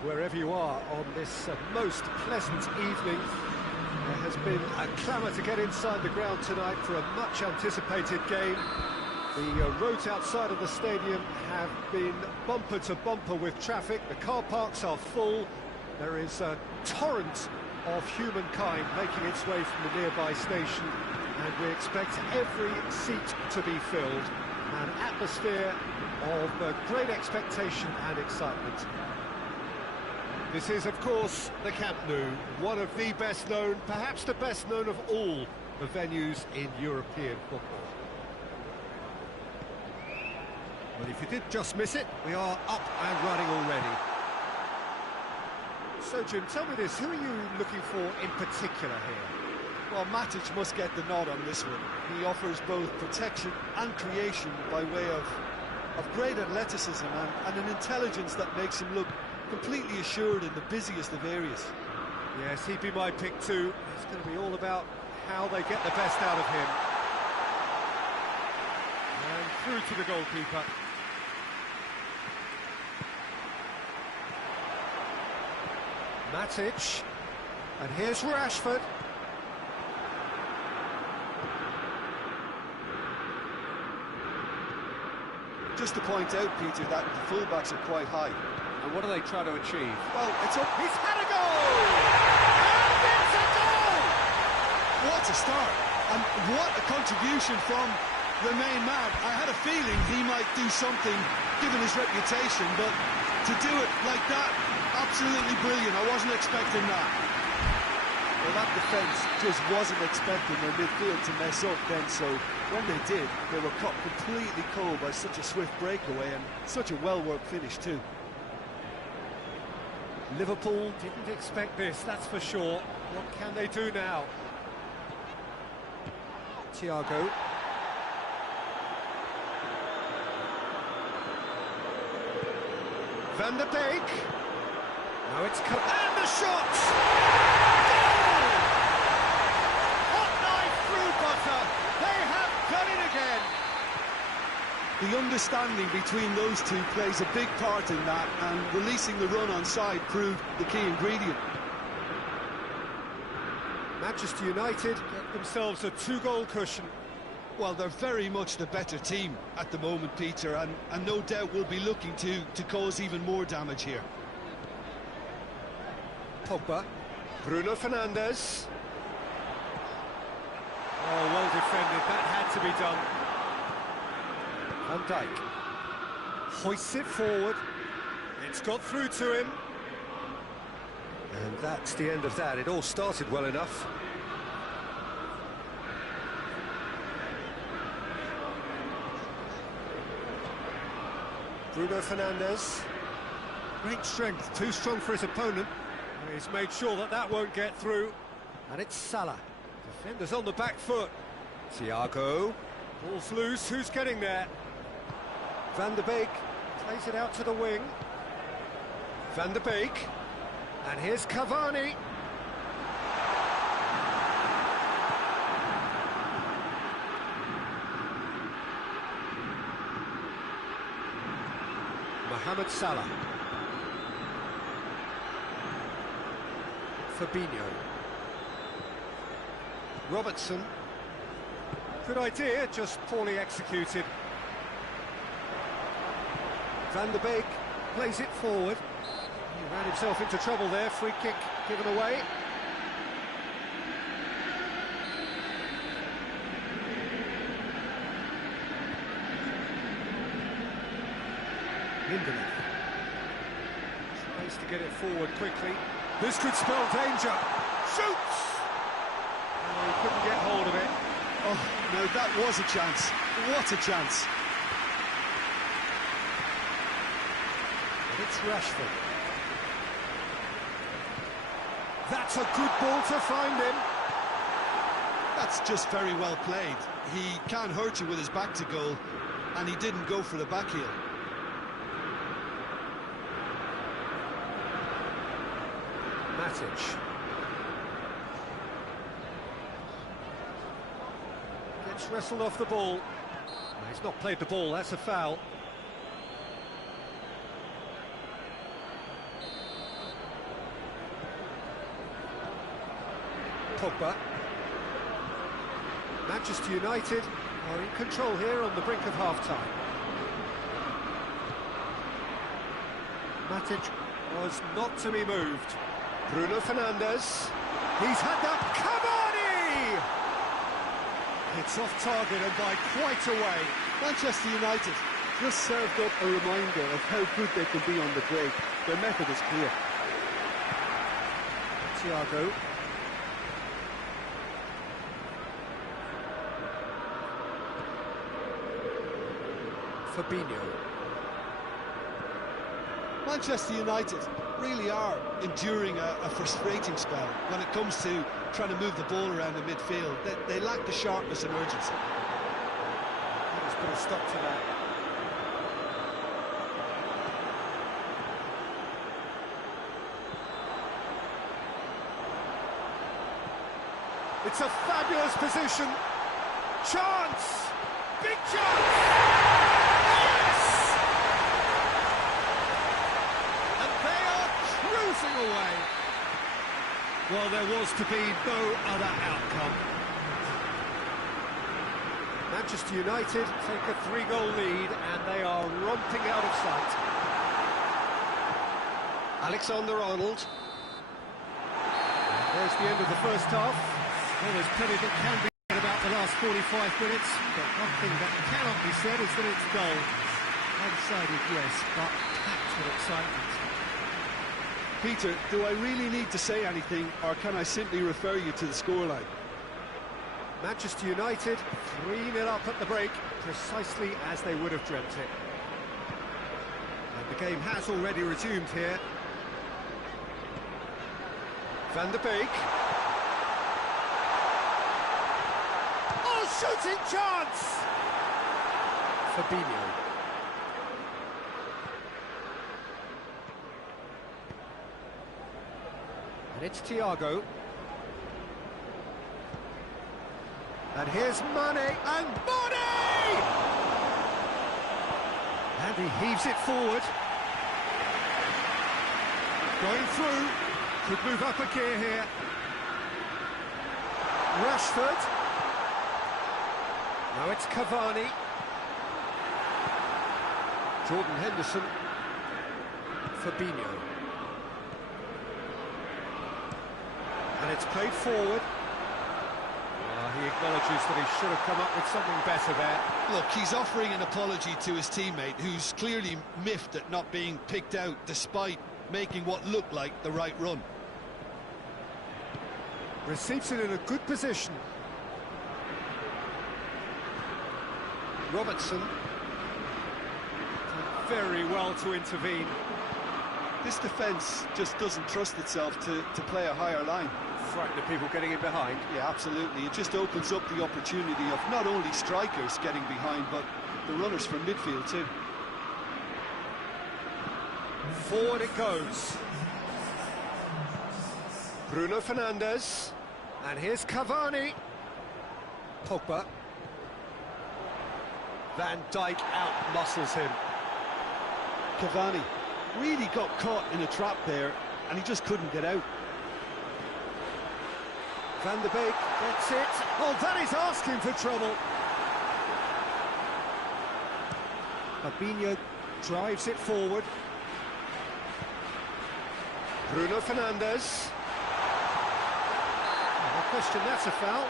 Wherever you are on this most pleasant evening, there has been a clamour to get inside the ground tonight for a much-anticipated game. The roads outside of the stadium have been bumper to bumper with traffic. The car parks are full. There is a torrent of humankind making its way from the nearby station, and we expect every seat to be filled. An atmosphere of great expectation and excitement. This is, of course, the Camp Nou, one of the best known, perhaps the best known of all the venues in European football. Well, if you did just miss it, we are up and running already. So, Jim, tell me this, who are you looking for in particular here? Well, Matic must get the nod on this one. He offers both protection and creation by way of great athleticism and an intelligence that makes him look completely assured in the busiest of areas. Yes, he'd be my pick too. It's going to be all about how they get the best out of him. And through to the goalkeeper. Matic. And here's Rashford. Just to point out, Peter, that the fullbacks are quite high. And what are they trying to achieve? Well, it's up. He's had a goal! And it's a goal! What a start! And what a contribution from the main man. I had a feeling he might do something, given his reputation, but to do it like that, absolutely brilliant. I wasn't expecting that. Well, that defence just wasn't expecting their midfield to mess up then, so when they did, they were caught completely cold by such a swift breakaway and such a well-worked finish too. Liverpool didn't expect this, that's for sure. What can they do now? Thiago. Van der Beek. Now it's cut. And the shot! Goal! Hot knife through butter. They have done it again. The understanding between those two plays a big part in that, and releasing the run on side proved the key ingredient. Manchester United get themselves a 2-goal cushion. Well, they're very much the better team at the moment, Peter, and no doubt will be looking to cause even more damage here. Pogba. Bruno Fernandes. Oh, well defended. That had to be done. Van Dijk hoists it forward. It's got through to him. And that's the end of that. It all started well enough. Bruno Fernandes. Great strength, too strong for his opponent. And he's made sure that that won't get through. And it's Salah. Defenders on the back foot. Thiago. Ball's loose, who's getting there? Van der Beek plays it out to the wing. Van der Beek. And here's Cavani. Mohamed Salah. Fabinho. Robertson. Good idea, just poorly executed. Van der Beek plays it forward. He ran himself into trouble there, free kick given away. Lindelof tries to get it forward quickly. This could spell danger. Shoots! Oh, he couldn't get hold of it. Oh, no, that was a chance. What a chance. It's Rashford. That's a good ball to find him. That's just very well played. He can't hurt you with his back to goal, and he didn't go for the back heel. Matic. Gets wrestled off the ball. No, he's not played the ball, that's a foul. Pogba. Manchester United are in control here on the brink of half-time. Matic was not to be moved. Bruno Fernandes. He's had that. Cavani! It's off target and by quite a way. Manchester United just served up a reminder of how good they can be on the break. Their method is clear. Thiago. Fabinho. Manchester United really are enduring a frustrating spell when it comes to trying to move the ball around the midfield. They lack the sharpness and urgency. Let's put a stop to that. It's a fabulous position. Chance! Big chance! Yes! And they are cruising away. Well, there was to be no other outcome. Manchester United take a 3-goal lead and they are romping out of sight. Alexander-Arnold. There's the end of the first half. Well, there's plenty that can be said about the last 45 minutes, but one thing that cannot be said is that it's dull. One-sided, yes, but packed with excitement. Peter, do I really need to say anything, or can I simply refer you to the scoreline? Manchester United 3-0 up at the break, precisely as they would have dreamt it. And the game has already resumed here. Van der Beek. Oh, shooting chance! Fabinho. And it's Thiago. And here's Mane, and Mane! And he heaves it forward. Going through, could move up a gear here. Rashford. Now it's Cavani. Jordan Henderson. Fabinho. And it's played forward. He acknowledges that he should have come up with something better there. Look, he's offering an apology to his teammate, who's clearly miffed at not being picked out despite making what looked like the right run. Receives it in a good position. Robertson. Did very well to intervene. This defence just doesn't trust itself to play a higher line. Frightened of people getting in behind. Yeah, absolutely. It just opens up the opportunity of not only strikers getting behind, but the runners from midfield too. Forward it goes. Bruno Fernandes. And here's Cavani. Pogba. Van Dijk out-muscles him. Cavani really got caught in a trap there, and he just couldn't get out. Van der Beek gets it. Oh, that is asking for trouble. Fabinho drives it forward. Bruno Fernandes. No question, that's a foul.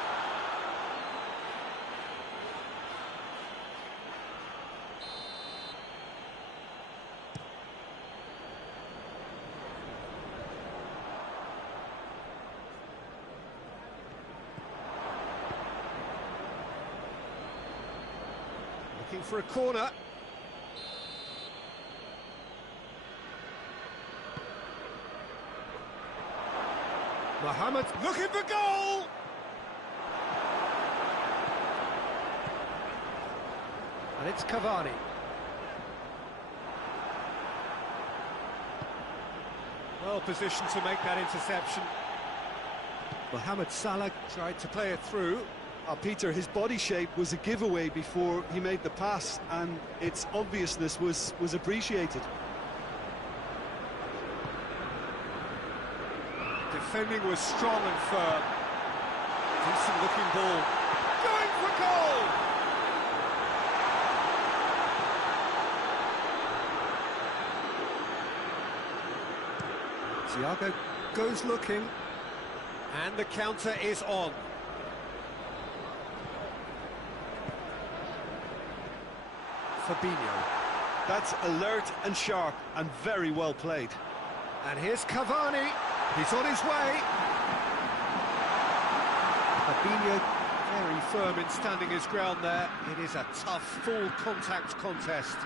Looking for a corner. Mohamed looking for goal! And it's Cavani. Well positioned to make that interception. Mohamed Salah tried to play it through. Peter, his body shape was a giveaway before he made the pass, and its obviousness was appreciated. Defending was strong and firm. Decent looking ball. Going for goal! Thiago goes looking. And the counter is on. Fabinho. That's alert and sharp and very well played. And here's Cavani. He's on his way. Fabinho very firm in standing his ground there. It is a tough, full contact contest.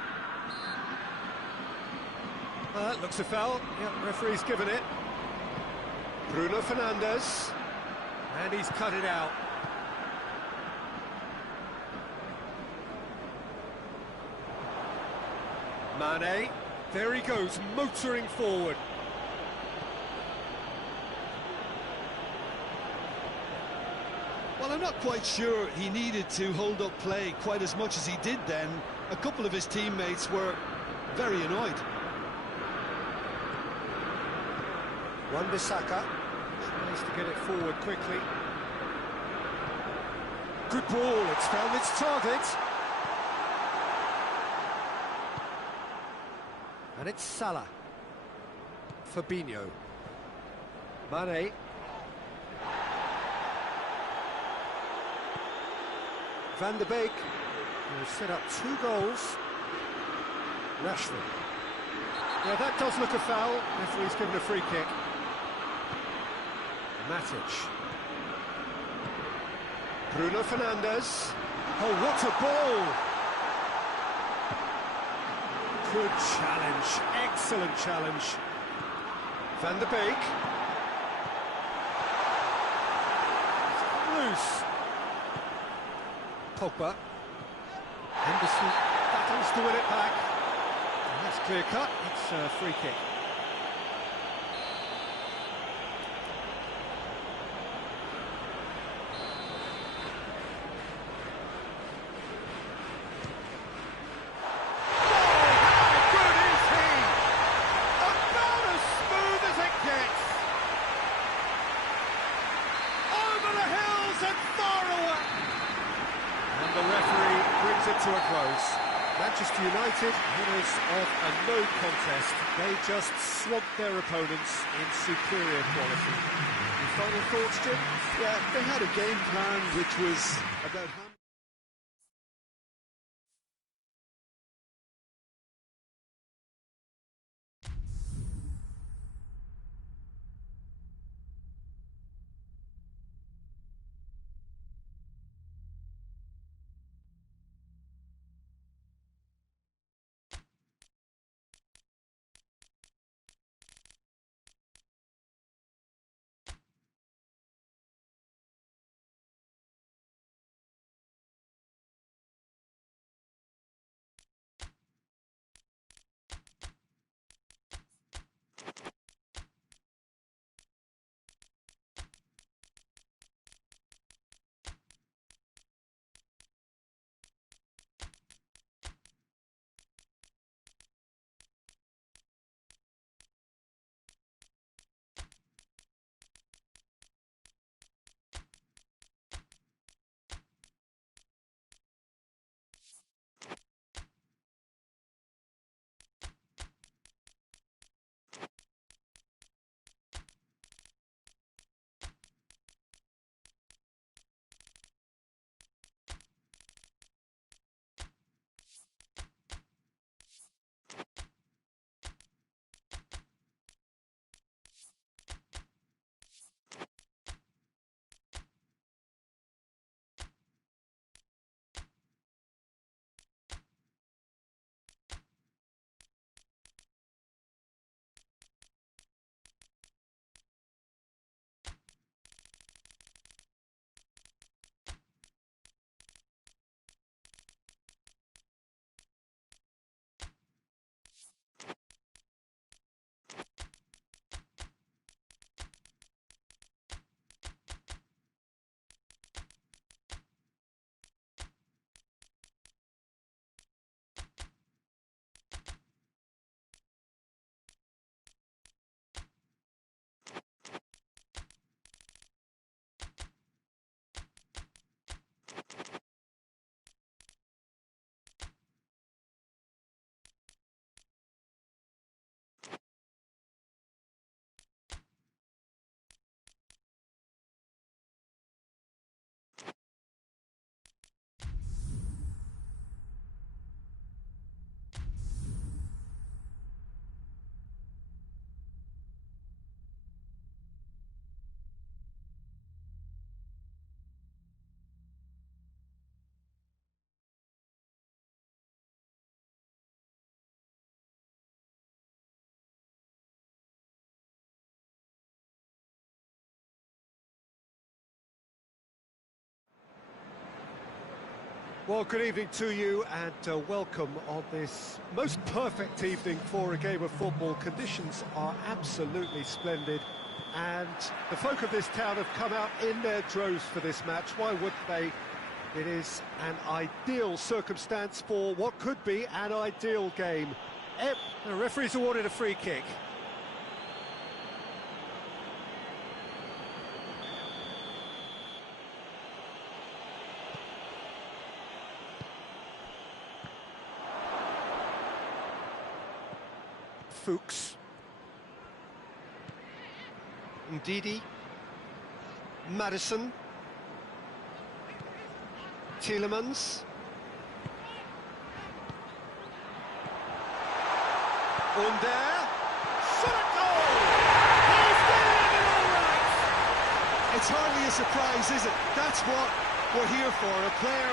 Looks a foul. Yeah, referee's given it. Bruno Fernandes. And he's cut it out. Mane. There he goes, motoring forward. Well, I'm not quite sure he needed to hold up play quite as much as he did then. A couple of his teammates were very annoyed. Wan-Bissaka tries to get it forward quickly. Good ball, it's found its target. And it's Salah. Fabinho. Mane. Van der Beek will set up 2 goals. Rashford. Yeah, that does look a foul. Referee's given a free kick. Matic. Bruno Fernandes. Oh, what a ball! Good challenge, excellent challenge. Van der Beek. Loose. Pogba. Henderson battles to win it back. And that's clear cut, it's a free kick. The referee brings it to a close. Manchester United, winners of a no contest. They just swamped their opponents in superior quality. Your final thoughts, Jim? Yeah, they had a game plan which was about... Well, good evening to you and welcome on this most perfect evening for a game of football. Conditions are absolutely splendid and the folk of this town have come out in their droves for this match. Why wouldn't they? It is an ideal circumstance for what could be an ideal game. The referee's awarded a free kick. Fuchs. Ndidi. Madison. Tielemans. Under. Shot goal! He's doing it all right! It's hardly a surprise, is it? That's what we're here for, a player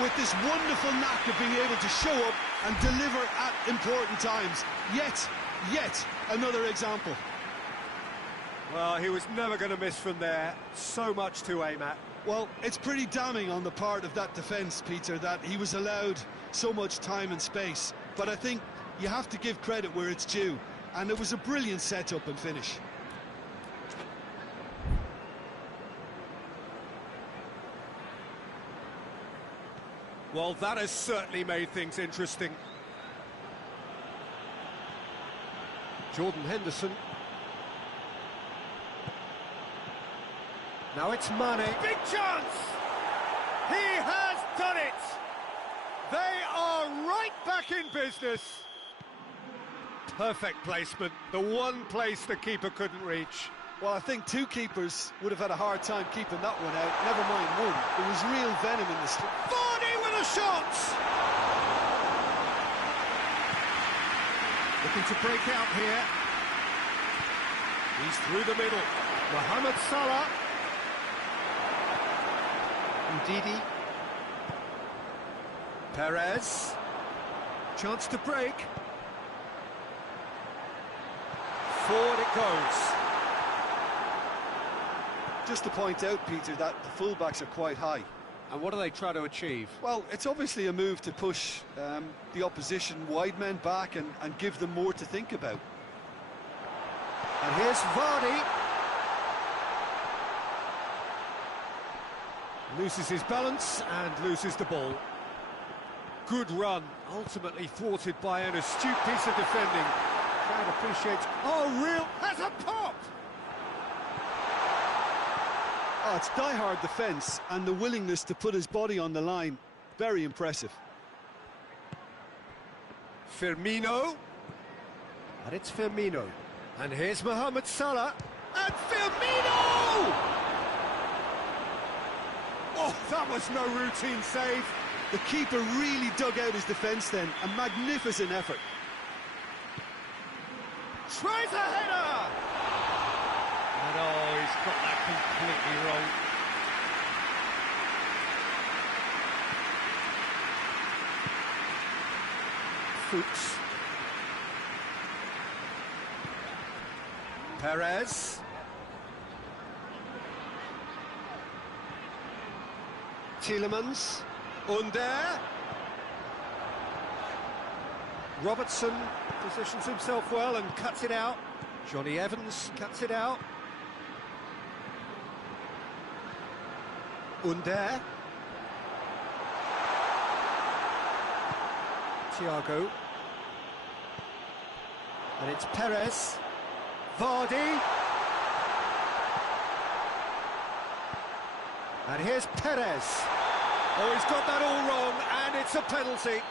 with this wonderful knack of being able to show up and deliver at important times. Yet another example. Well, he was never going to miss from there. So much to aim at. Well, it's pretty damning on the part of that defence, Peter, that he was allowed so much time and space. But I think you have to give credit where it's due. And it was a brilliant setup and finish. Well, that has certainly made things interesting. Jordan Henderson. Now it's Mane. Big chance! He has done it! They are right back in business. Perfect placement, the one place the keeper couldn't reach. Well, I think two keepers would have had a hard time keeping that one out, never mind one. There was real venom in the Vardy with a shot! Looking to break out here. He's through the middle. Mohamed Salah. Ndidi. Perez. Chance to break. Forward it goes. Just to point out, Peter, that the fullbacks are quite high. And what do they try to achieve? Well, it's obviously a move to push the opposition wide men back and give them more to think about. And here's Vardy. Loses his balance and loses the ball. Good run, ultimately thwarted by an astute piece of defending. Crowd appreciates. Oh, real! That's a pop! Oh, it's die-hard defence and the willingness to put his body on the line. Very impressive. Firmino. And it's Firmino. And here's Mohamed Salah. And Firmino! Oh, that was no routine save. The keeper really dug out his defence then. A magnificent effort. Tries a header! And oh, he's got that completely wrong. Fuchs. Perez. Tielemans. Under. Robertson positions himself well and cuts it out. Johnny Evans cuts it out. Under. Thiago. And it's Perez. Vardy. And here's Perez. Oh, he's got that all wrong, and it's a penalty.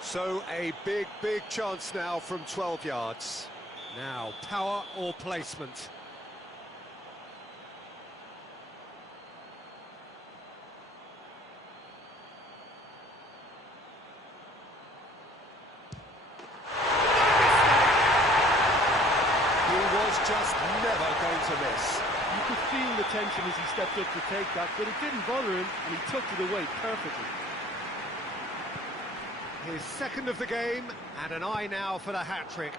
So a big chance now from 12 yards. Now, power or placement? He was just never going to miss. You could feel the tension as he stepped up to take that, but it didn't bother him, and he tucked it away perfectly. His second of the game, and an eye now for the hat-trick.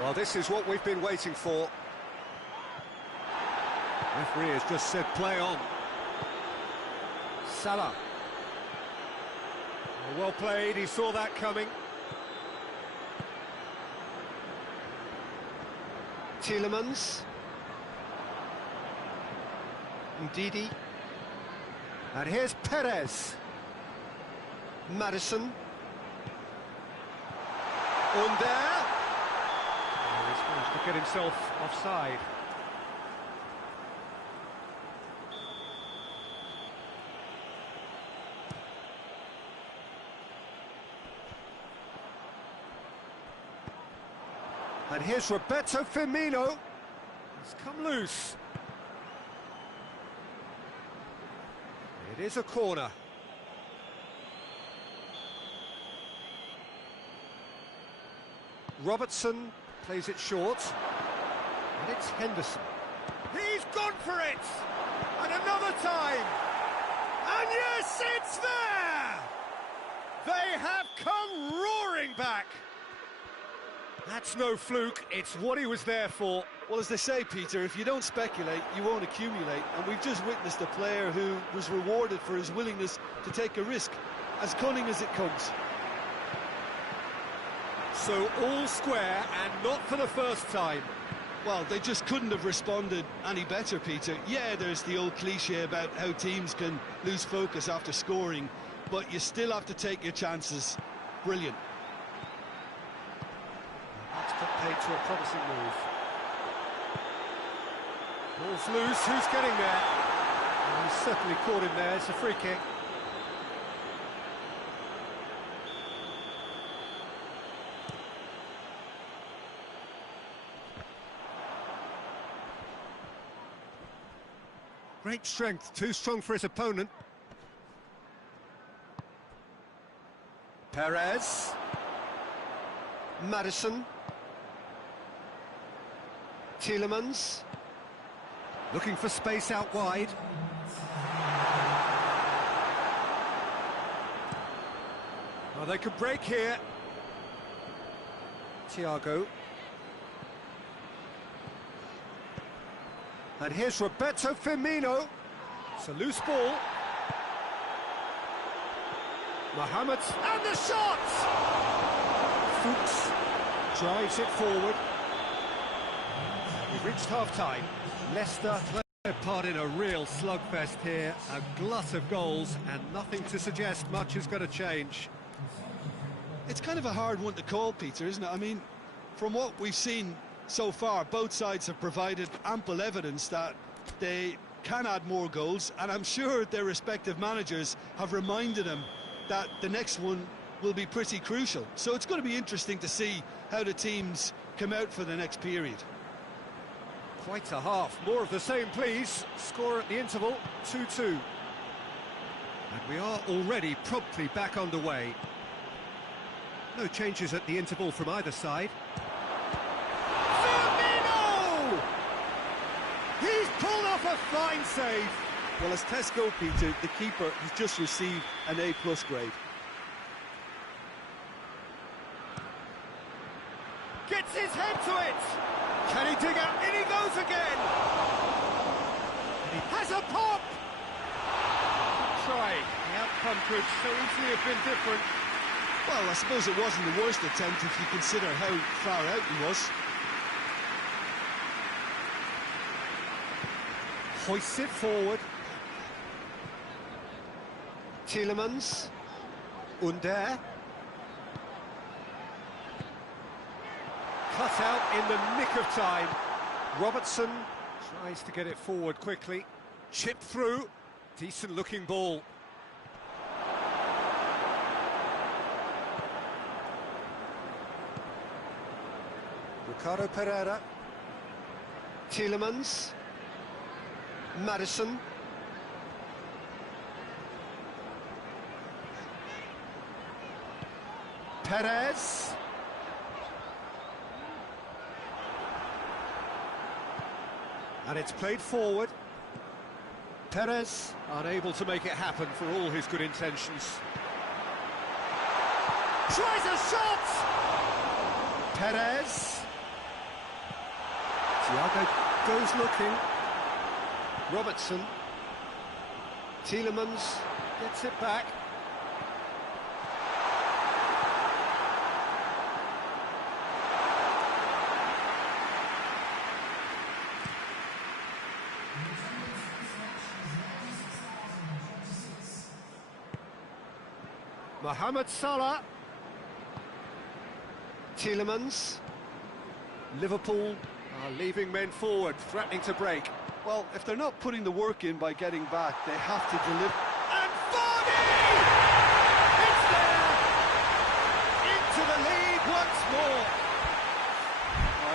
Well, this is what we've been waiting for. Referee has just said play on. Salah. Well played, he saw that coming. Tielemans. Ndidi. And here's Perez. Madison. Under. Oh, he's managed to get himself offside. And here's Roberto Firmino. He's come loose. It is a corner. Robertson plays it short. And it's Henderson. He's gone for it! And another time! And yes, it's there! They have come roaring back! That's no fluke, it's what he was there for. Well, as they say, Peter, if you don't speculate, you won't accumulate. And we've just witnessed a player who was rewarded for his willingness to take a risk, as cunning as it comes. So all square, and not for the first time. Well, they just couldn't have responded any better, Peter. Yeah, there's the old cliche about how teams can lose focus after scoring, but you still have to take your chances. Brilliant. That's put paid to a promising move. Ball's loose, who's getting there? Oh, he's certainly caught him there, it's a free kick. Great strength, too strong for his opponent. Perez. Madison. Tielemans. Looking for space out wide. Oh, they could break here. Thiago. And here's Roberto Firmino. It's a loose ball. Mohamed. And the shot! Fuchs drives it forward. We've reached half-time. Leicester play their part in a real slugfest here. A glut of goals and nothing to suggest much is going to change. It's kind of a hard one to call, Peter, isn't it? I mean, from what we've seen so far, both sides have provided ample evidence that they can add more goals, and I'm sure their respective managers have reminded them that the next one will be pretty crucial. So it's going to be interesting to see how the teams come out for the next period. Quite a half. More of the same, please. Score at the interval, 2-2. And we are already promptly back underway. No changes at the interval from either side. Firmino! He's pulled off a fine save. Well, as Tesco, Peter, the keeper has just received an A+ grade. Gets his head to it! Can he dig out? In he goes again! And he has a pop! Try. The outcome could so easily have been different. Well, I suppose it wasn't the worst attempt if you consider how far out he was. Hoists it forward. Tielemans. Under. Cut out in the nick of time. Robertson tries to get it forward quickly. Chip through. Decent looking ball. Ricardo Pereira. Tielemans. Madison. Perez. And it's played forward. Perez unable to make it happen for all his good intentions. Tries a shot! Perez. Thiago goes looking. Robertson. Tielemans. Gets it back. Mohamed Salah. Tielemans. Liverpool are leaving men forward, threatening to break. Well, if they're not putting the work in by getting back, they have to deliver. And Vardy! It's there! Into the lead once more.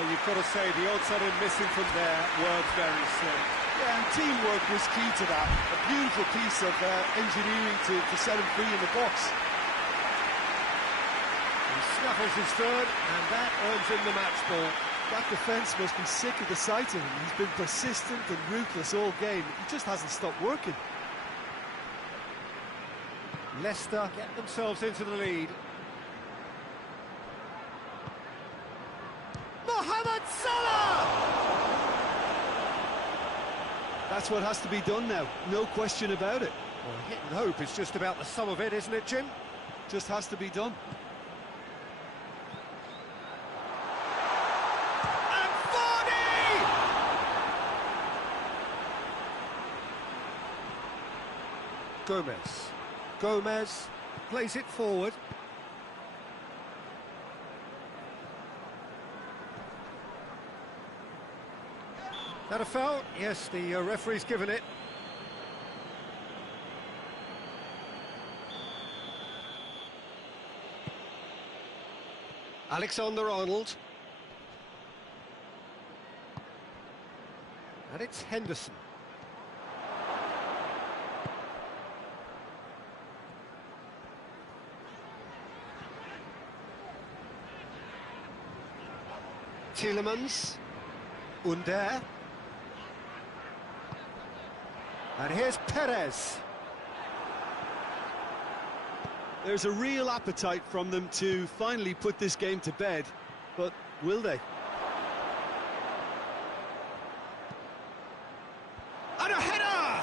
You've got to say, the odds on him missing from there were very slim. Yeah, and teamwork was key to that. A beautiful piece of engineering to set him free in the box. He snuffles his third, and that earns him the match ball. That defence must be sick of the sight of him. He's been persistent and ruthless all game. He just hasn't stopped working. Leicester get themselves into the lead. Mohamed Salah! That's what has to be done now, no question about it. Well, hit and hope is just about the sum of it, isn't it, Jim? Just has to be done. And Vardy! Gomez plays it forward. That a foul? Yes, the referee's given it. Alexander-Arnold. And it's Henderson. Tielemans. Under. And here's Perez. There's a real appetite from them to finally put this game to bed, but will they? And a header!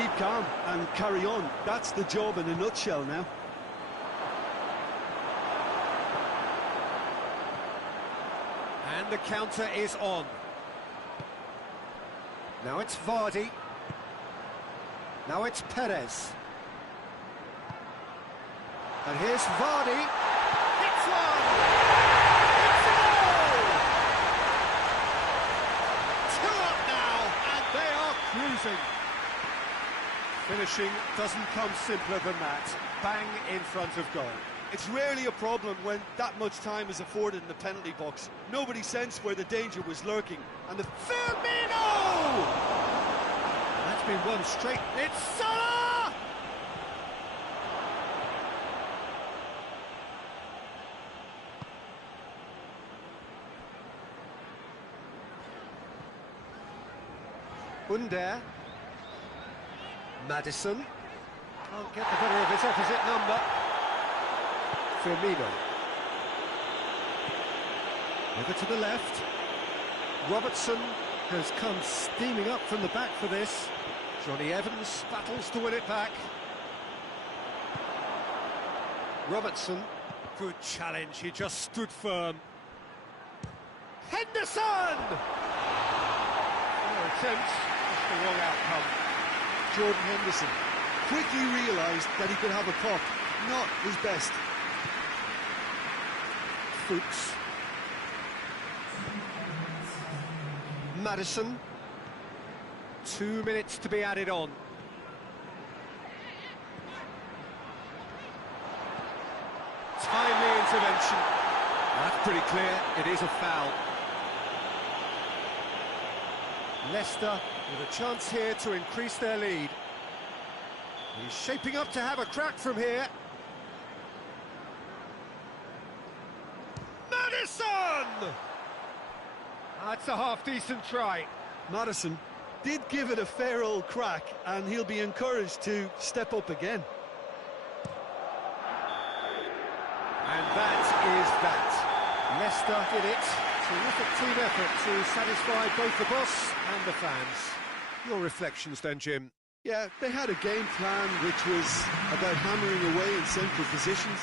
Keep calm and carry on. That's the job in a nutshell now. And the counter is on. Now it's Vardy. Now it's Perez. And here's Vardy. It's one! It's a goal! 2 up now, and they are cruising. Finishing doesn't come simpler than that. Bang in front of goal. It's rarely a problem when that much time is afforded in the penalty box. Nobody sensed where the danger was lurking. And the Firmino! That's been one straight. It's Salah! Under. Maddison. Can't get the better of his opposite number. Firmino. Over to the left. Robertson has come steaming up from the back for this. Johnny Evans battles to win it back. Robertson. Good challenge, he just stood firm. Henderson! Fair attempt, just the wrong outcome. Jordan Henderson quickly realised that he could have a pop. Not his best. Fuchs. Maddison. 2 minutes to be added on. Timely intervention. That's pretty clear, it is a foul. Leicester with a chance here to increase their lead. He's shaping up to have a crack from here. Maddison! That's a half-decent try. Maddison did give it a fair old crack, and he'll be encouraged to step up again. And that is that. Leicester did it. Terrific team effort to satisfy both the boss and the fans. Your reflections then, Jim? Yeah, they had a game plan which was about hammering away in central positions.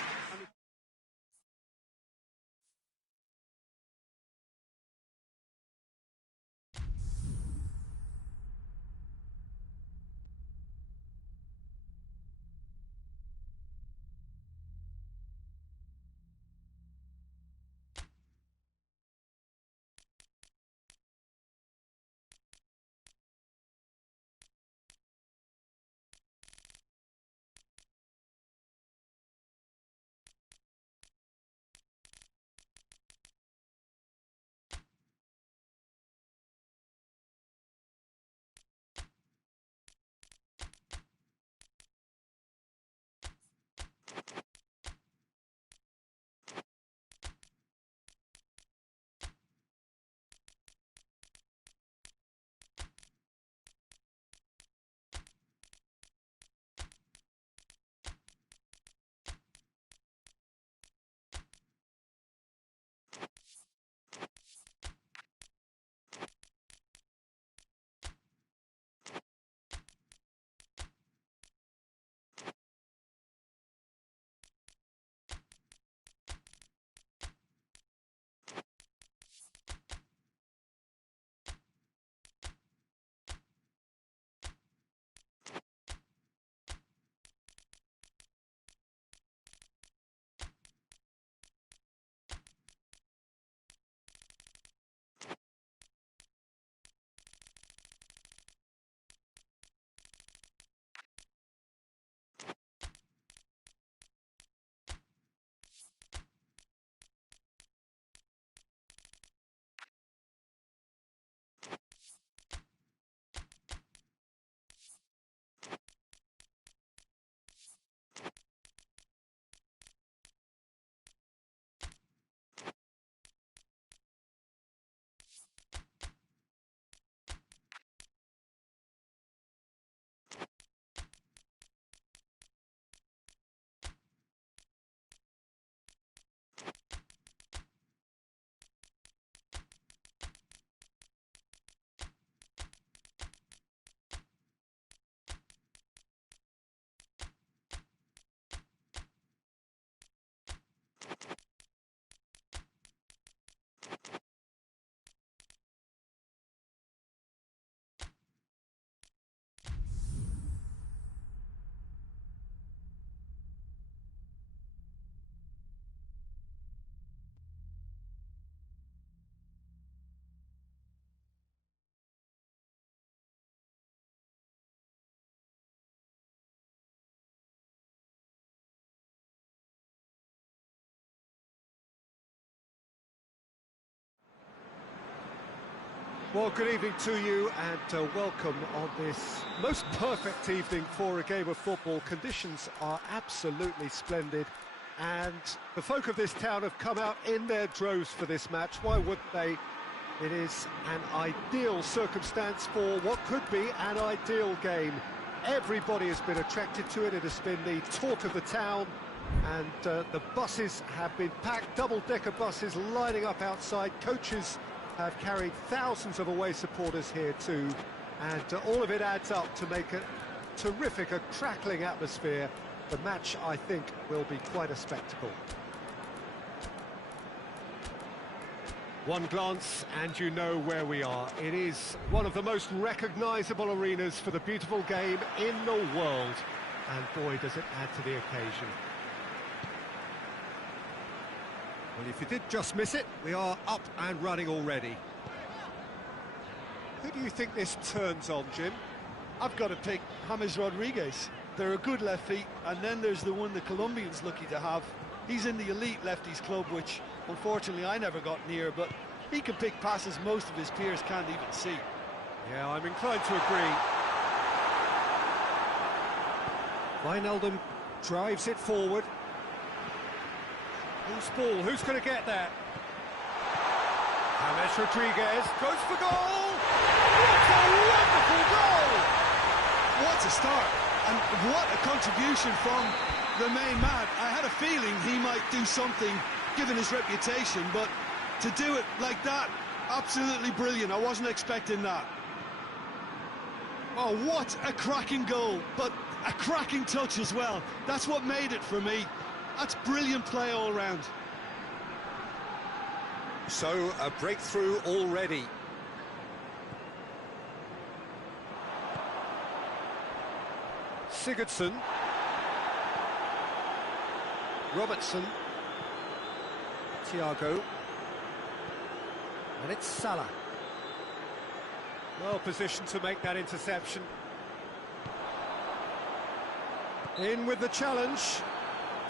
Well, good evening to you and welcome on this most perfect evening for a game of football. Conditions are absolutely splendid and the folk of this town have come out in their droves for this match. Why wouldn't they? It is an ideal circumstance for what could be an ideal game. Everybody has been attracted to it. It has been the talk of the town and the buses have been packed, double-decker buses lining up outside. Coaches have carried thousands of away supporters here too, and all of it adds up to make a terrific, a crackling atmosphere. The match, I think, will be quite a spectacle. One glance and you know where we are. It is one of the most recognisable arenas for the beautiful game in the world, and boy does it add to the occasion. Well, if you did just miss it, we are up and running already. Who do you think this turns on, Jim? I've got to pick James Rodriguez. They're a good left feet, and then there's the one the Colombian's lucky to have. He's in the elite lefties club, which unfortunately I never got near, but he can pick passes most of his peers can't even see. Yeah, I'm inclined to agree. Wijnaldum drives it forward. Who's ball? Who's going to get that? James Rodriguez goes for goal! What a wonderful goal! What a start, and what a contribution from the main man. I had a feeling he might do something, given his reputation, but to do it like that, absolutely brilliant. I wasn't expecting that. Oh, what a cracking goal, but a cracking touch as well. That's what made it for me. That's brilliant play all round. So, a breakthrough already. Sigurdsson. Robertson. Thiago. And it's Salah. Well positioned to make that interception. In with the challenge.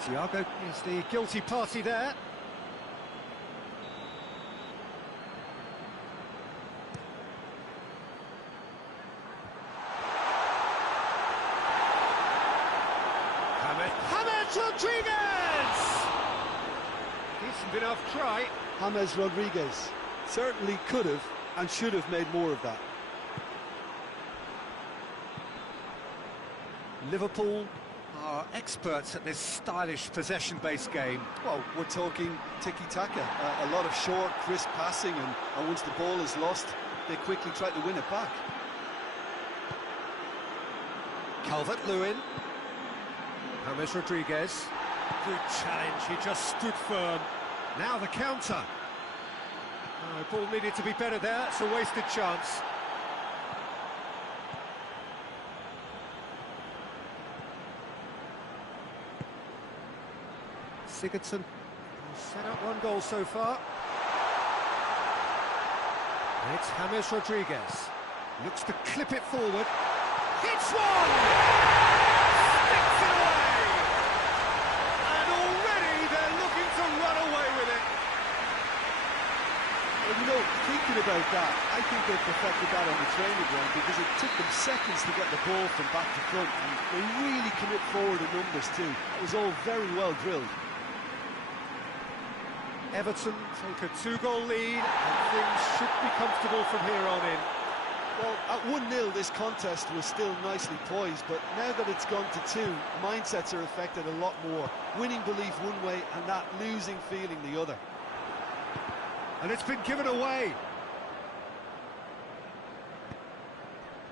Thiago is the guilty party there. James Rodriguez! Decent enough try. James Rodriguez certainly could have and should have made more of that. Liverpool are experts at this stylish possession-based game. Well, we're talking tiki-taka, a lot of short, crisp passing, and once the ball is lost, they quickly try to win it back. Calvert-Lewin. James Rodriguez. Good challenge, he just stood firm. Now the counter. Oh, ball needed to be better there, it's a wasted chance. Sigurdsson set up one goal so far. And it's James Rodriguez. Looks to clip it forward. Hits one! Sticks it away! And already they're looking to run away with it. Well, you know, thinking about that, I think they perfected that on the training ground because it took them seconds to get the ball from back to front, and they really commit forward in numbers too. It was all very well drilled. Everton take a 2-goal lead, and things should be comfortable from here on in. Well, at 1-0 this contest was still nicely poised, but now that it's gone to 2, mindsets are affected a lot more. Winning belief one way and that losing feeling the other. And it's been given away.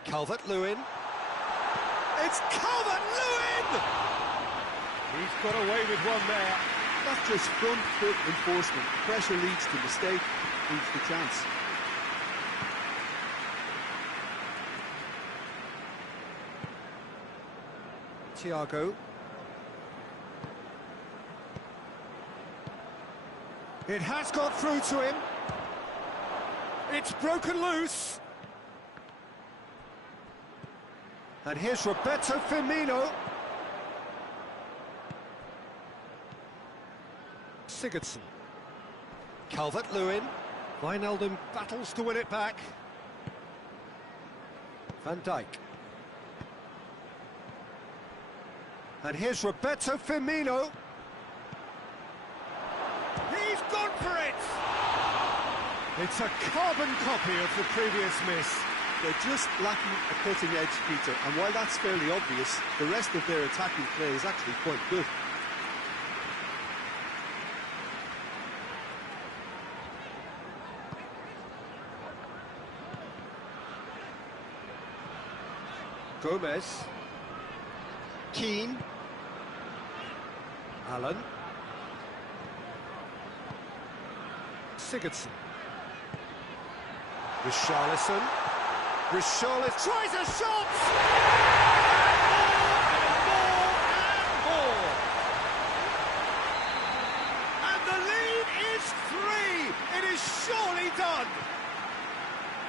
Calvert-Lewin. It's Calvert-Lewin! He's got away with one there. That's just front foot enforcement. Pressure leads to mistake, leads to chance. Thiago. It has got through to him. It's broken loose. And here's Roberto Firmino. Sigurdsson. Calvert-Lewin. Wijnaldum battles to win it back. Van Dijk. And here's Roberto Firmino. He's gone for it! It's a carbon copy of the previous miss. They're just lacking a cutting edge, Peter, and while that's fairly obvious, the rest of their attacking play is actually quite good. Gomez. Keane. Allen. Sigurdsson. Richarlison. Richarlison tries a shot! And more! And the lead is 3! It is surely done!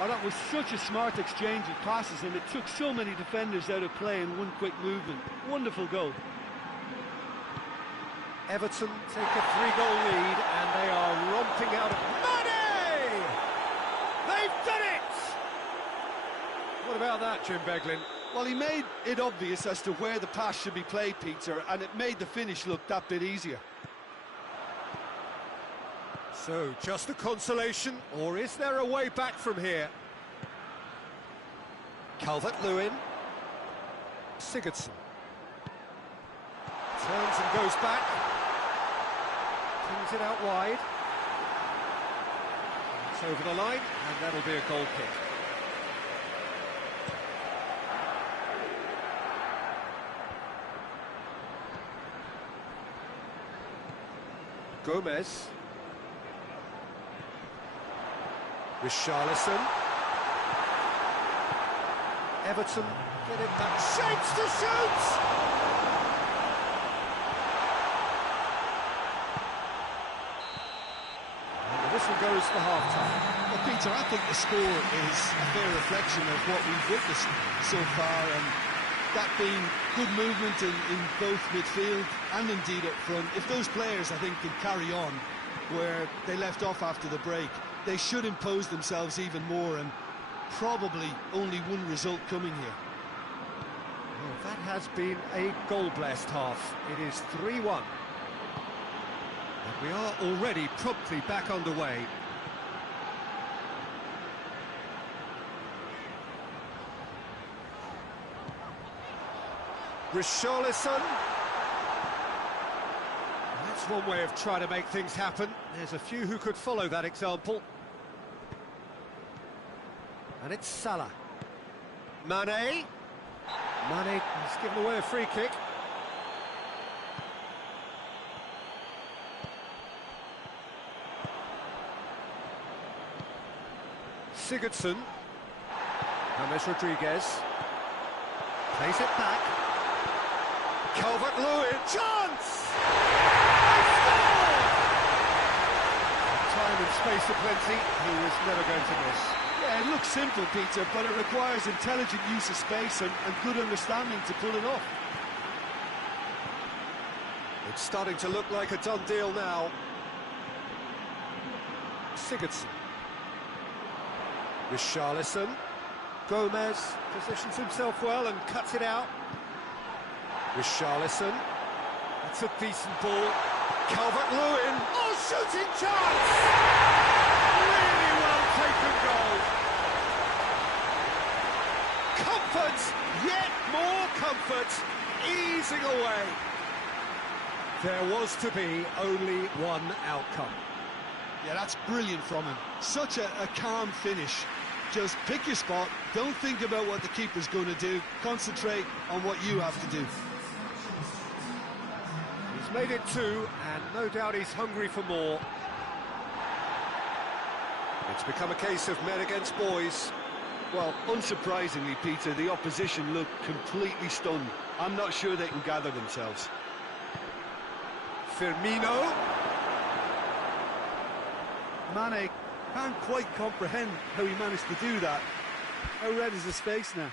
Oh, that was such a smart exchange of passes, and it took so many defenders out of play in one quick movement. Wonderful goal. Everton take a 3-goal lead, and they are romping out of money! They've done it! What about that, Jim Beglin? Well, he made it obvious as to where the pass should be played, Peter, and it made the finish look that bit easier. So, just a consolation, or is there a way back from here? Calvert-Lewin. Sigurdsson. Turns and goes back. Pings it out wide. It's over the line, and that'll be a goal kick. Gomez. Richarlison. Everton get it back. Shapes to shoot! And the whistle goes for half-time. Well, Peter, I think the score is a fair reflection of what we've witnessed so far, and that being good movement in both midfield and indeed up front. If those players, I think, can carry on where they left off after the break, they should impose themselves even more, and probably only one result coming here. Well, that has been a goal-blessed half. It is 3-1. And we are already promptly back underway. Richarlison. That's one way of trying to make things happen. There's a few who could follow that example. And it's Salah. Mane. Mane has given away a free kick. Sigurdsson. James Rodriguez. Plays it back. Calvert-Lewin. Chance! They score! Time and space aplenty. He was never going to miss. Yeah, it looks simple, Peter, but it requires intelligent use of space and good understanding to pull it off. It's starting to look like a done deal now. Sigurdsson. Richarlison. Gomez positions himself well and cuts it out. Richarlison. That's a decent ball. Calvert-Lewin. Oh, shooting chance! Really well taken goal. Comfort, yet more comfort, easing away. There was to be only one outcome. Yeah, that's brilliant from him. Such a calm finish. Just pick your spot, don't think about what the keeper's going to do, concentrate on what you have to do. He's made it two, and no doubt he's hungry for more. It's become a case of men against boys. Well, unsurprisingly, Peter, the opposition look completely stunned. I'm not sure they can gather themselves. Firmino. Mane can't quite comprehend how he managed to do that. How red is his face now?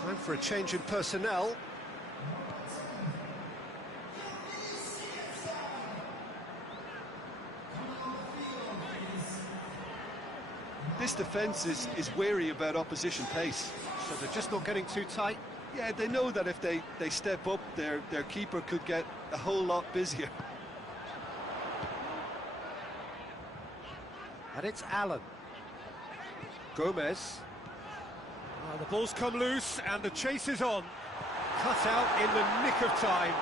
Time for a change in personnel. This defence is wary about opposition pace. So they're just not getting too tight. Yeah, they know that if they step up, their keeper could get a whole lot busier. And it's Allen. Gomez. The ball's come loose and the chase is on. Cut out in the nick of time.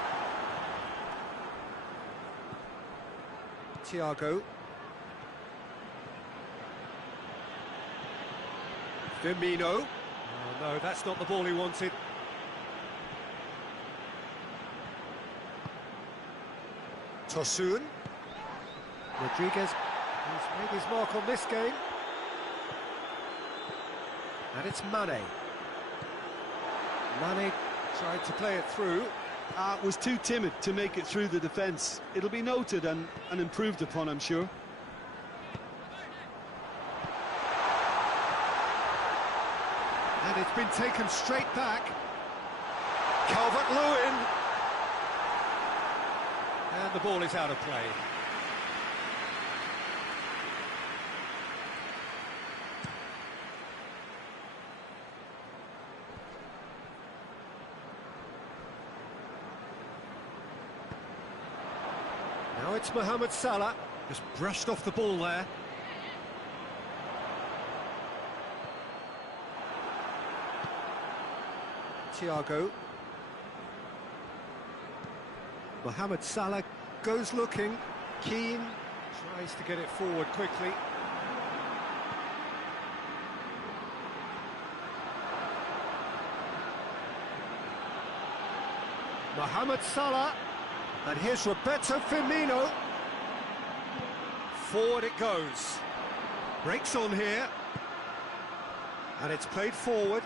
Thiago. Firmino. Oh no, that's not the ball he wanted. Tosun. Rodriguez has made his mark on this game. And it's Mane. Mane tried to play it through. Was too timid to make it through the defence. It'll be noted and improved upon, I'm sure. And it's been taken straight back. Calvert-Lewin. And the ball is out of play. it's Mohamed Salah. Just brushed off the ball there. Thiago. Mohamed Salah goes looking. Keane tries to get it forward quickly. Mohamed Salah. And here's Roberto Firmino. Forward it goes. Breaks on here. And it's played forward.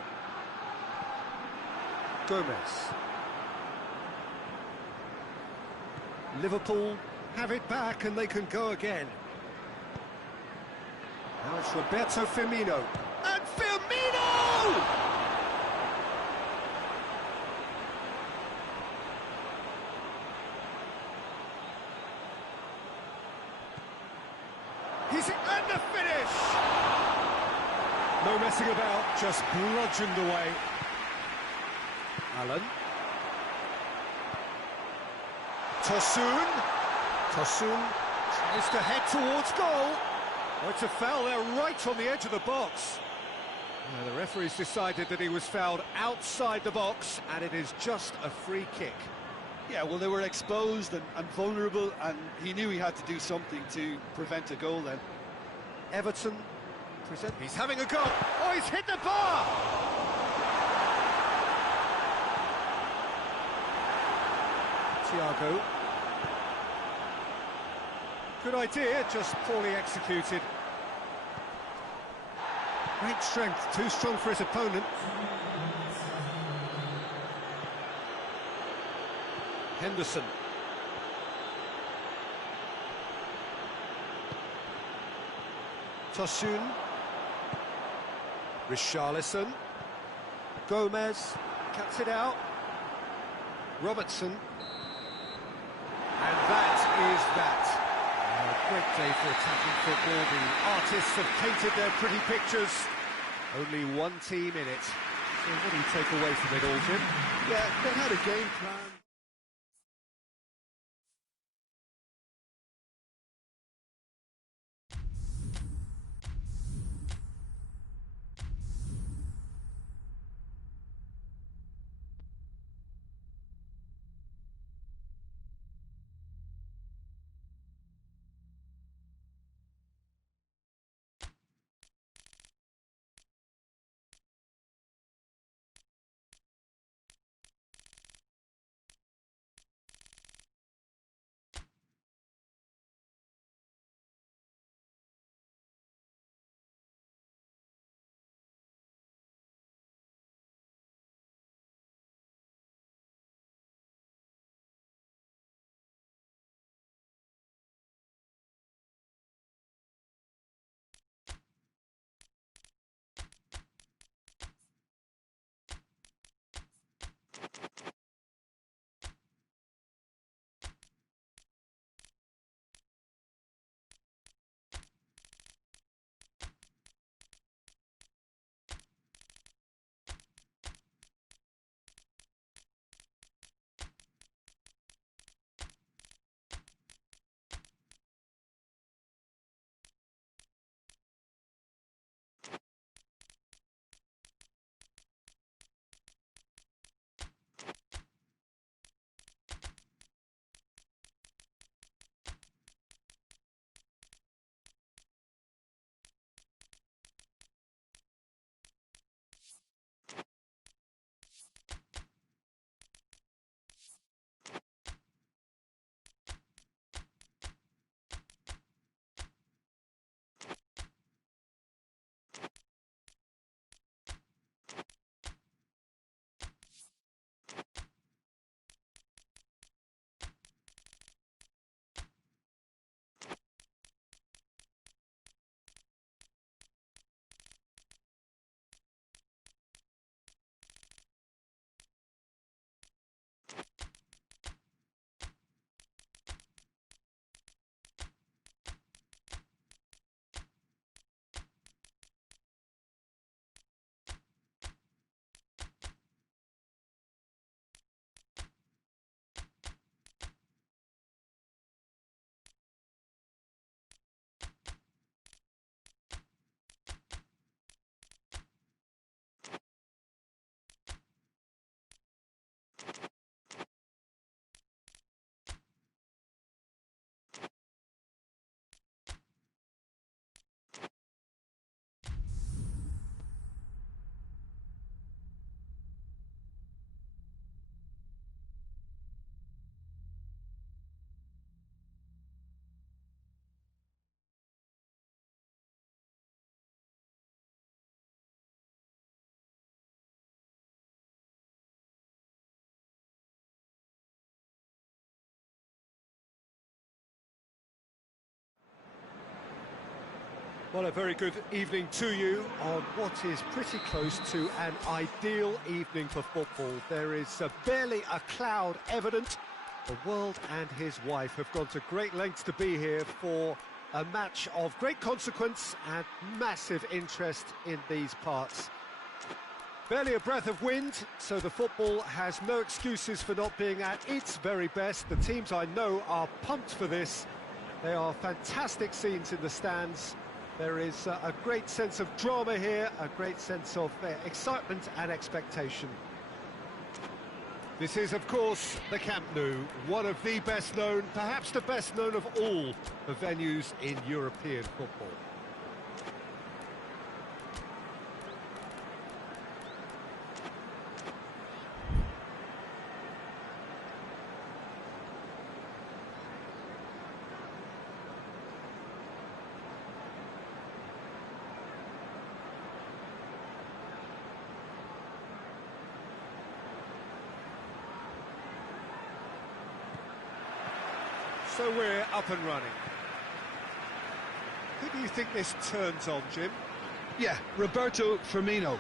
Gomez. Liverpool have it back and they can go again. Now it's Roberto Firmino. And Firmino! He's and the finish! No messing about, just bludgeoned away. Allen. Tosun tries to head towards goal. Oh, it's a foul there right on the edge of the box. The referee's decided that he was fouled outside the box, and it is just a free kick. Yeah, well, they were exposed and vulnerable, and he knew he had to do something to prevent a goal then. Everton present. He's having a go. Oh, he's hit the bar! Thiago. Good idea, just poorly executed. Great strength, too strong for his opponent. Henderson. Tosun. Richarlison. Gomez cuts it out. Robertson. And that is that. A great day for attacking football. The artists have painted their pretty pictures. Only one team in it. So what do you take away from it all, Jim? Yeah, they had a game plan. Well, a very good evening to you on what is pretty close to an ideal evening for football. There is barely a cloud evident. The world and his wife have gone to great lengths to be here for a match of great consequence and massive interest in these parts. Barely a breath of wind, so the football has no excuses for not being at its very best. The teams I know are pumped for this. They are fantastic scenes in the stands. There is a great sense of drama here, a great sense of excitement and expectation. This is, of course, the Camp Nou, one of the best known, perhaps the best known of all the venues in European football. So we're up and running. Who do you think this turns on, Jim? Yeah, Roberto Firmino.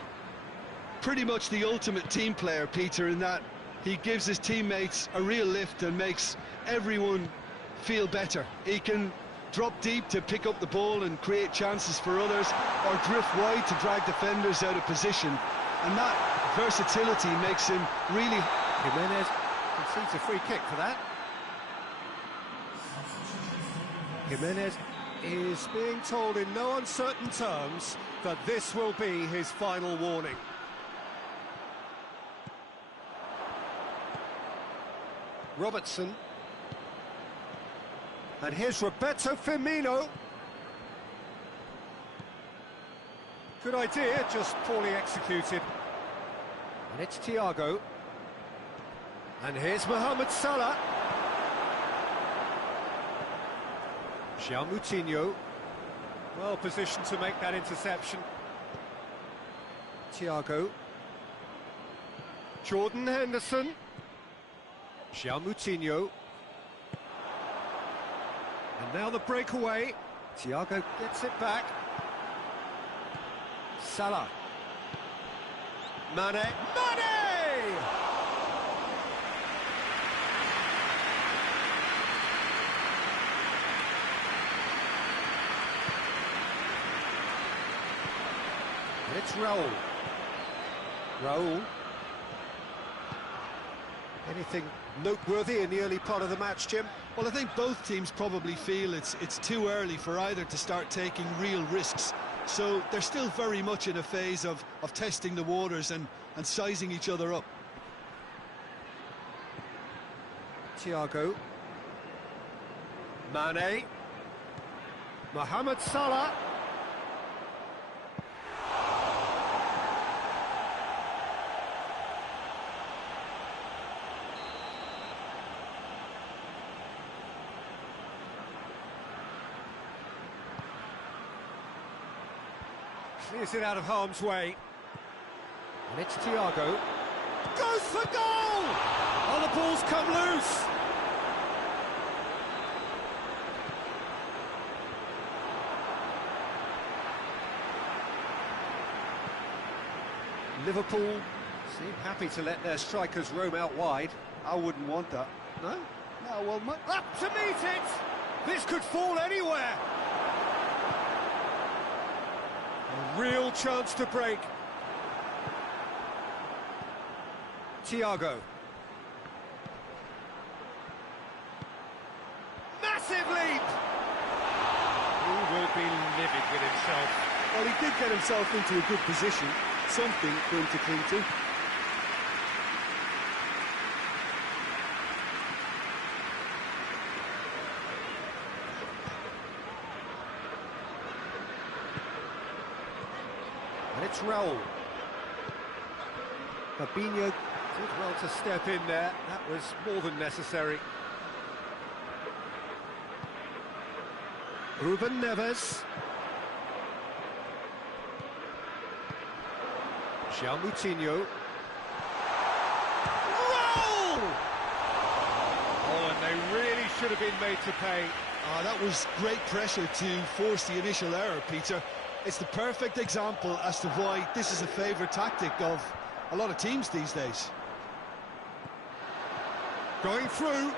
Pretty much the ultimate team player, Peter, in that he gives his teammates a real lift and makes everyone feel better. He can drop deep to pick up the ball and create chances for others, or drift wide to drag defenders out of position. And that versatility makes him really... Jimenez concedes a free kick for that. Jimenez is being told in no uncertain terms that this will be his final warning. Robertson. And here's Roberto Firmino. Good idea, just poorly executed. And it's Thiago. And here's Mohamed Salah. Moutinho, well positioned to make that interception. Thiago. Jordan Henderson. Moutinho. And now the breakaway. Thiago gets it back. Salah. Mane. Mane! And it's Raul. Raul. Anything noteworthy in the early part of the match, Jim? Well, I think both teams probably feel it's too early for either to start taking real risks. So they're still very much in a phase of testing the waters and sizing each other up. Thiago. Mane. Mohamed Salah. Clears it out of harm's way. And it's Thiago. Goes for goal! Oh, the ball's come loose! Liverpool seem happy to let their strikers roam out wide. I wouldn't want that. No? No, well, Up to meet it! This could fall anywhere! A real chance to break. Thiago. Massive leap! He will be livid with himself. well, he did get himself into a good position. Something for him to cling to. And it's Raul. Fabinho did well to step in there. That was more than necessary. Ruben Neves. Moutinho. Roll! Oh, and they really should have been made to pay. Oh, that was great pressure to force the initial error, Peter. It's the perfect example as to why this is a favourite tactic of a lot of teams these days. Going through.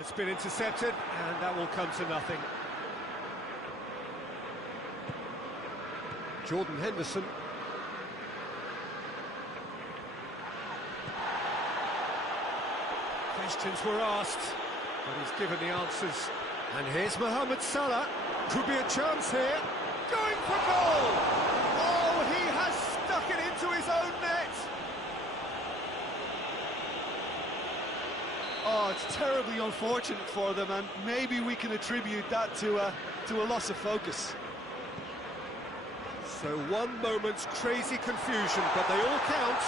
It's been intercepted, and that will come to nothing. Jordan Henderson. Questions were asked, but he's given the answers. And here's Mohamed Salah. Could be a chance here. Going for goal! Oh, he has stuck it into his own net! Oh, it's terribly unfortunate for them, and maybe we can attribute that to a loss of focus. So one moment's crazy confusion, but they all count.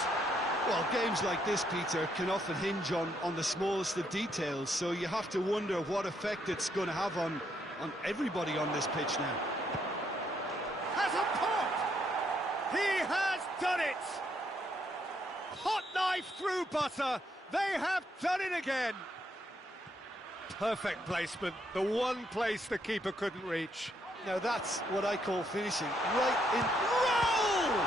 Well, games like this, Peter, can often hinge on the smallest of details, so you have to wonder what effect it's going to have on everybody on this pitch now. Has a pop! He has done it! Hot knife through butter. They have done it again. Perfect placement, the one place the keeper couldn't reach. Now that's what I call finishing. Right in... Roll!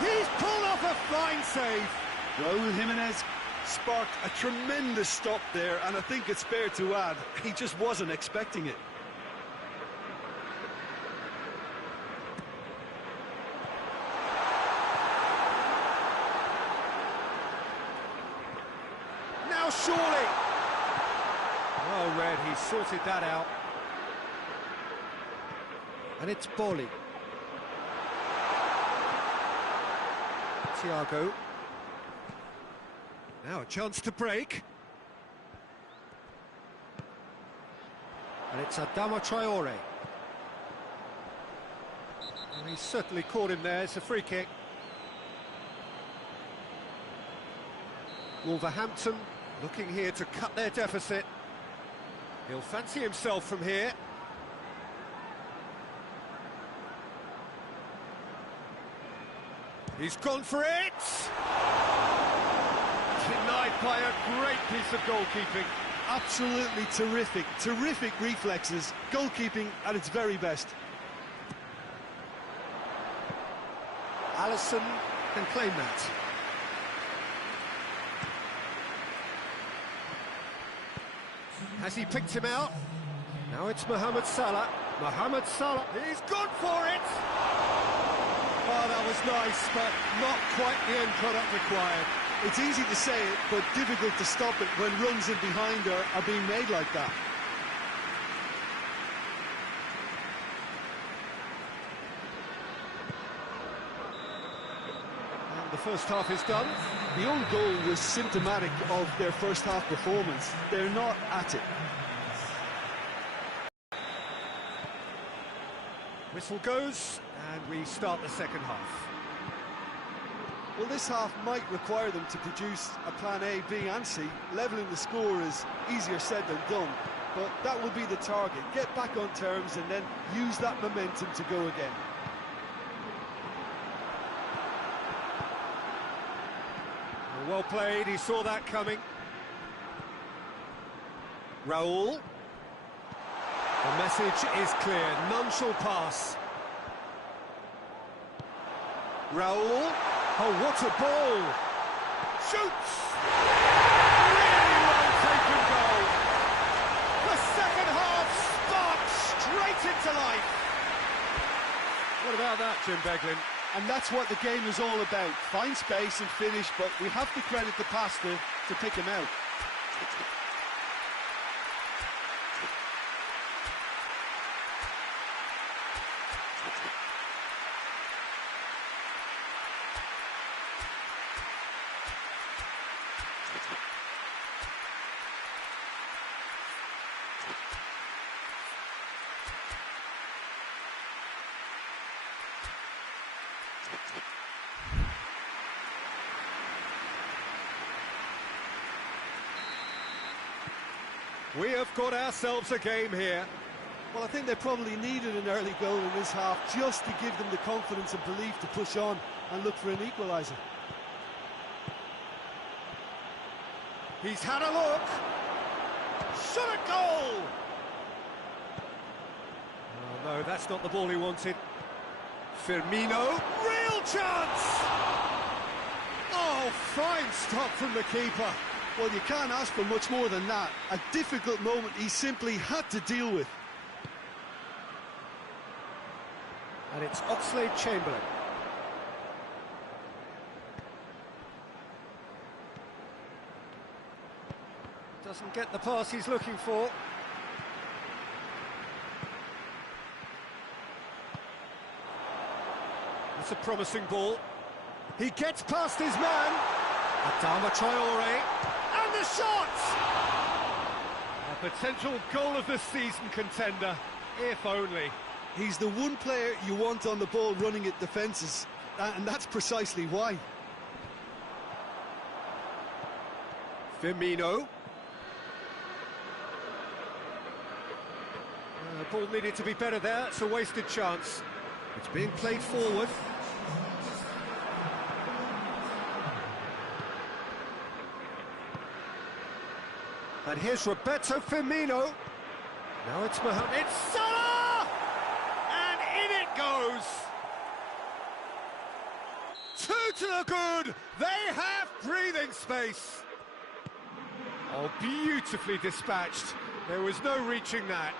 He's pulled off a fine save. Raúl Jiménez sparked a tremendous stop there, and I think it's fair to add, he just wasn't expecting it. Now surely! Well read, he sorted that out. And it's Bolly. Thiago. Now a chance to break. And it's Adama Traore. And he's certainly caught him there, it's a free kick. Wolverhampton looking here to cut their deficit. He'll fancy himself from here. He's gone for it! Denied by a great piece of goalkeeping. Absolutely terrific, terrific reflexes, goalkeeping at its very best. Alisson can claim that. Has he picked him out? Now it's Mohamed Salah. Mohamed Salah, he's gone for it! Oh, that was nice, but not quite the end product required. It's easy to say it, but difficult to stop it when runs in behind are being made like that. And the first half is done. The own goal was symptomatic of their first half performance. They're not at it. Whistle goes, and we start the second half. Well, this half might require them to produce a plan A, B and C. Levelling the score is easier said than done, but that will be the target. Get back on terms and then use that momentum to go again. Well played, he saw that coming. Raúl. The message is clear, none shall pass. Raúl. Oh, what a ball! Shoots! Really well taken goal. The second half sparks straight into life. What about that, Jim Beglin? And that's what the game is all about. Find space and finish, but we have to credit the passer to pick him out. We have got ourselves a game here. Well, I think they probably needed an early goal in this half just to give them the confidence and belief to push on and look for an equaliser. He's had a look. Shot at goal! Oh, no, that's not the ball he wanted. Firmino, real chance! Oh, fine stop from the keeper. Well, you can't ask for much more than that. A difficult moment he simply had to deal with. And it's Oxlade-Chamberlain. Doesn't get the pass he's looking for. It's a promising ball. He gets past his man. Adama Traore. And the shot! A potential goal of the season contender, if only. He's the one player you want on the ball running at defences, and that's precisely why. Firmino. The ball needed to be better there. It's a wasted chance. It's being played forward. And here's Roberto Firmino. Now it's Mohamed Salah! And in it goes! Two to the good! They have breathing space! Oh, beautifully dispatched. There was no reaching that.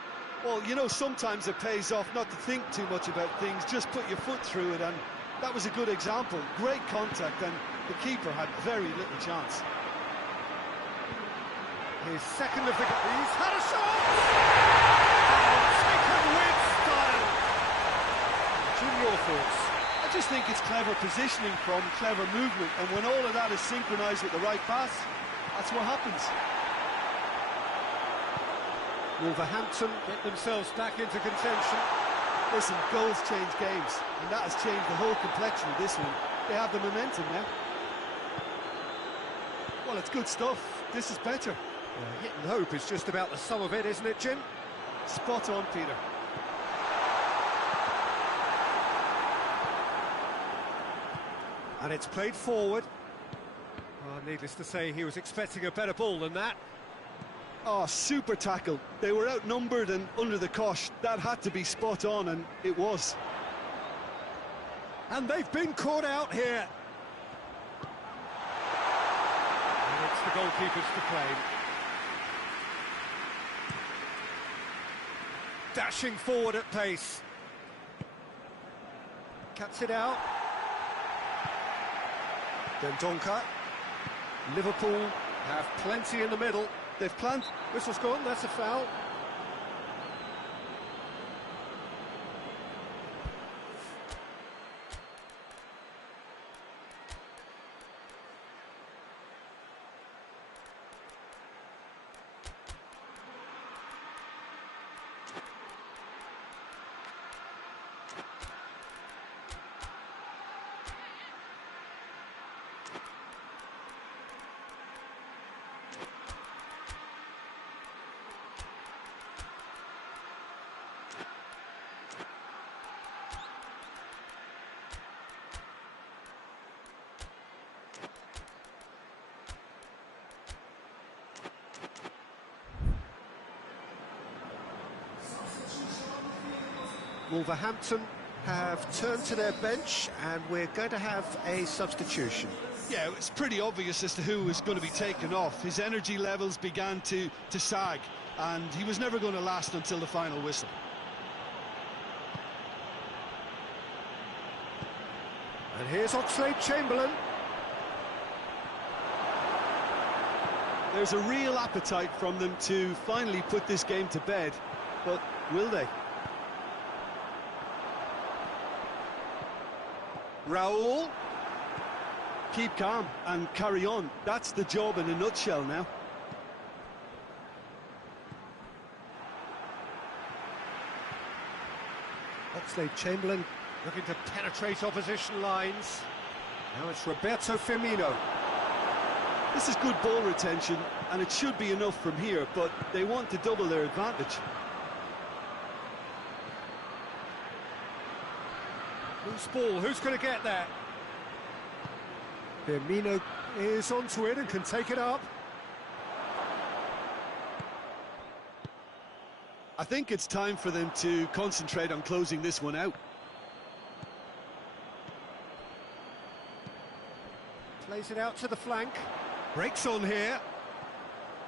Well, you know, sometimes it pays off not to think too much about things, just put your foot through it, and that was a good example. Great contact, and the keeper had very little chance. His second of the game. He's had a shot! Oh, taken with style! Jim, your thoughts? I just think it's clever positioning from clever movement, and when all of that is synchronised with the right pass, that's what happens. Wolverhampton get themselves back into contention. Listen, goals change games, and that has changed the whole complexion of this one. They have the momentum now. Well, it's good stuff. This is better. Hit and hope is just about the sum of it, isn't it, Jim? Spot on, Peter. And it's played forward. Needless to say, he was expecting a better ball than that. Oh, super tackle. They were outnumbered and under the cosh. That had to be spot on, and it was. And they've been caught out here. And it's the goalkeepers to claim. Dashing forward at pace. Cuts it out. Dendonka. Liverpool have plenty in the middle. They've planted. Whistle's gone, that's a foul. Wolverhampton have turned to their bench, and we're going to have a substitution. Yeah, it's pretty obvious as to who was going to be taken off. His energy levels began to sag, and he was never going to last until the final whistle. And here's Oxlade-Chamberlain. There's a real appetite from them to finally put this game to bed, but will they? Raul. Keep calm and carry on. That's the job in a nutshell now. Oxlade-Chamberlain looking to penetrate opposition lines. Now it's Roberto Firmino. This is good ball retention, and it should be enough from here, but they want to double their advantage. Loose ball, who's going to get that? Firmino is onto it and can take it up. I think it's time for them to concentrate on closing this one out. Plays it out to the flank. Breaks on here.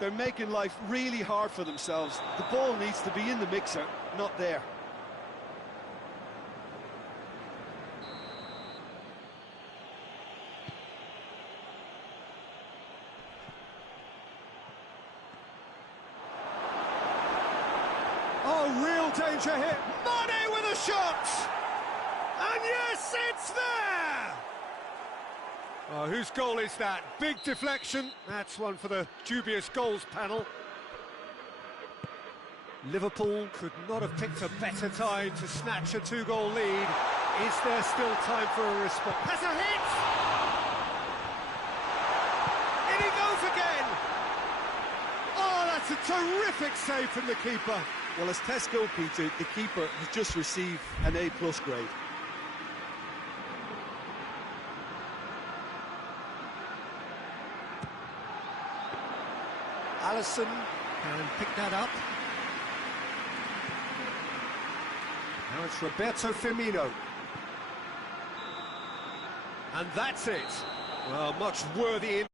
They're making life really hard for themselves. The ball needs to be in the mixer, not there. Oh, real danger here. Mane with a shot! And yes, it's there! Oh, whose goal is that? Big deflection. That's one for the dubious goals panel. Liverpool could not have picked a better time to snatch a two-goal lead. Is there still time for a response? Has a hit! In he goes again! Oh, that's a terrific save from the keeper. Well, as test goalkeeper, the keeper has just received an A+ grade. Alisson can pick that up. Now it's Roberto Firmino. And that's it. Well, much worthy in